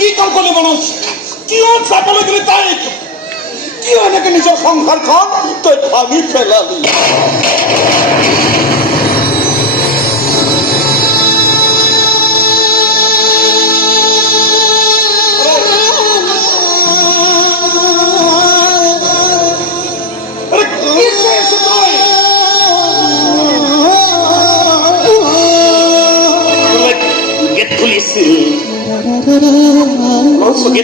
কি কাম কৰিলে মনোজ? কিয় চাবলৈ গ'লি তাইক? কিয় এনেকে নিজৰ সংসাৰখন তই ভাঙি পেলালি? গেট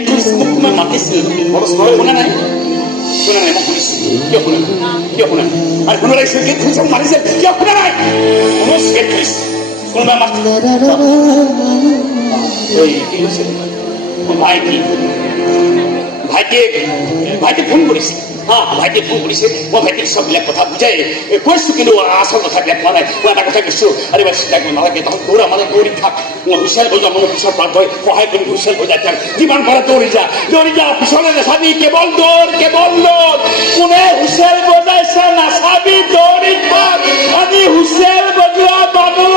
খুলিছিল মোক মাতিছিল শুনা নাই শুনা নাই মই শুনিছো কিয় শুনা কিয় শুনা আৰু শুনা লাগিছিল গেট খুলিছে মাৰিছে কিয় শুনা নাই গেট খুলিছে কোনোবা মাত কি হৈছিল ভাইটিয়ে ফোন কৰিছে ভাইটিয়ে ফোন কৰিছে মই ভাইটিক চববিলাক কথা বুজাই কৈছো কিন্তু আচল কথাবিলাক কোৱা নাই মই এটা কথা কৈছো আৰে বাই চিন্তা কৰিব নালাগে তখন দৌৰা মানে দৌৰি থাক মই হুইচেল বজা মোৰ পিছত প্ৰাৰ্থ হৈ সহায় কৰি হুইচেল বজাই থাক যিমান পাৰে দৌৰি যা পিছলৈ নাচাবি কেৱল দৌৰ কোনে হুইচেল বজাইছে নাচাবি দৌৰি থাক আমি হুইচেল বজোৱা মানুহ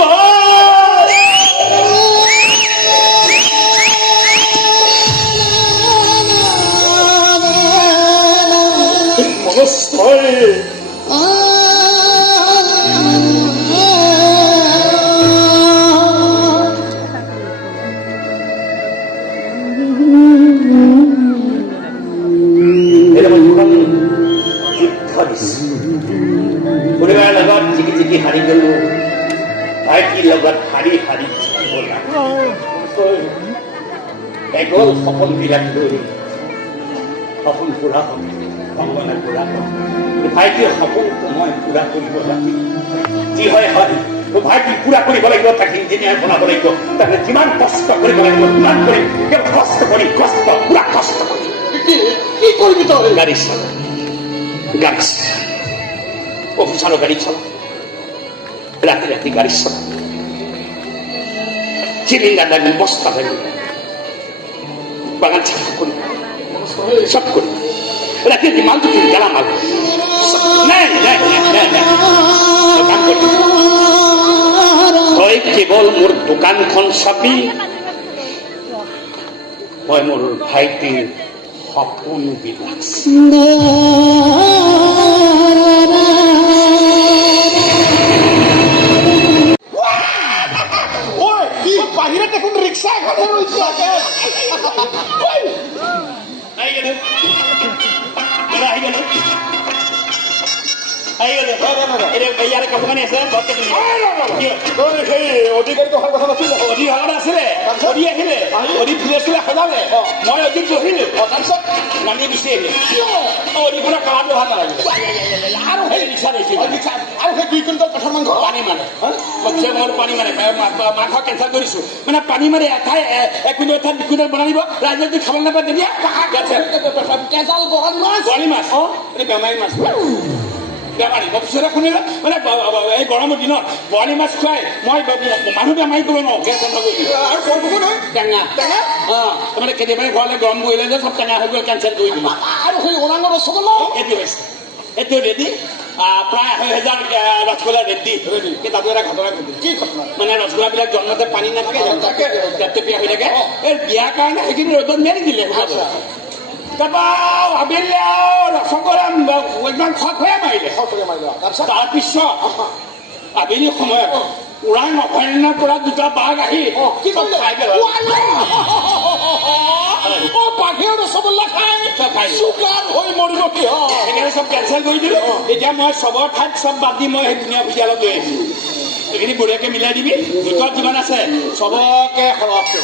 পৰিবাৰৰ লগত জিকি হাৰি গলো ভাইটিৰ লগত হাৰি এগল সপোনবিলাক লৈ সপোন পুৰা হ'ল ভাইটিৰ সপোনটো মই পুৰা কৰিব লাগিব যি হয় ভাইটি পুৰা কৰিব লাগিব তাক ইঞ্জিনিয়াৰ বনাব লাগিব তাকে যিমান কষ্ট কৰিব লাগিব সিমান কৰি কষ্ট পুৰা কষ্ট কৰি কি কৰিবি তই গাড়ী অফিচাৰৰ গাড়ী চলা ৰাতি গাড়ী চলা চিলিণ্ডাৰ লাগি বস্তা লাগি বাগান চাফা কৰি চব কৰি ৰাতি যিমানটো তুমি গেলা মাল তই কেৱল মোৰ দোকানখন চাবি মই মোৰ ভাইটিৰ সপোনবিলাক বাহিৰত এখন ৰিক্সা এখনে ৰৈছে ইয়াৰ কাপোৰ কানি আছে অধিকাৰীটো অহাৰ কথা নাছিলে আছিলে অধি ফুৰিছিলে সজালে মই অধিক বহিলো তাৰপিছত নামি গুচি আহিলে অধিখনৰ কালাৰটো ভাল নালাগিলে আৰু সেই ৰিক্সা দিছিল আৰু সেই 2 কুইণ্টল পঠাৰ মাংস পানী মানে মোৰ পানী মানে মাংস কেঞ্চেল কৰিছো মানে পানী মানে এঠাই 1 কুইণ্টল 2 কুইণ্টল বনাই দিব ৰাইজে যদি খাবলৈ নাপায় তেতিয়া কেঁচাল বৰালি মাছ বেমাৰী মাছ বেমাৰী মই পিছতে শুনিলে মানে এই গৰমৰ দিনত বৰালি মাছ খুৱাই মই মানুহ বেমাৰী কৰিব নোৱাৰো গেছ বন্ধ কৰি দিলোঁ আৰু টেঙা তাৰমানে কেতিয়াবা ঘৰলৈ গৰম কৰিলে যে চব টেঙা হৈ গ'ল কেঞ্চেল কৰি দিলোঁ আৰু সেই ওৰাঙৰ ৰসগোল্লা এইটো ৰেডি প্ৰায় 2,000 ৰসগোল্লা ৰেডি তাতো এটা ঘটনা ঘটিল কি ঘটনা মানে ৰসগোল্লাবিলাক জন্মতে পানী নাথাকে টেপটেপীয়া হৈ থাকে এই বিয়াৰ কাৰণে সেইখিনি ৰ'দত মেলি দিলে তাৰপৰা ভাবিলে ৰসগোল্লা একদম খৰখৰীয়া মাৰিলে তাৰপিছত আবেলি সময়ত ওৰাং অভয়াৰণ্যৰ পৰা 2টা বাঘ আহি কি খাই পেলালে বাঘেও ৰসগোল্লা খাই চুকাৰ হৈ মৰিব কি সেইকাৰণে চব কেঞ্চেল কৰি দিলোঁ এতিয়া মই চবৰ ঠাইত চব বাদ দি মই সেই ধুনীয়া ভুজিয়ালত লৈ আহিছোঁ এইখিনি বঢ়িয়াকৈ মিলাই দিবি ভিতৰত যিমান আছে চবকে সৰহকৈ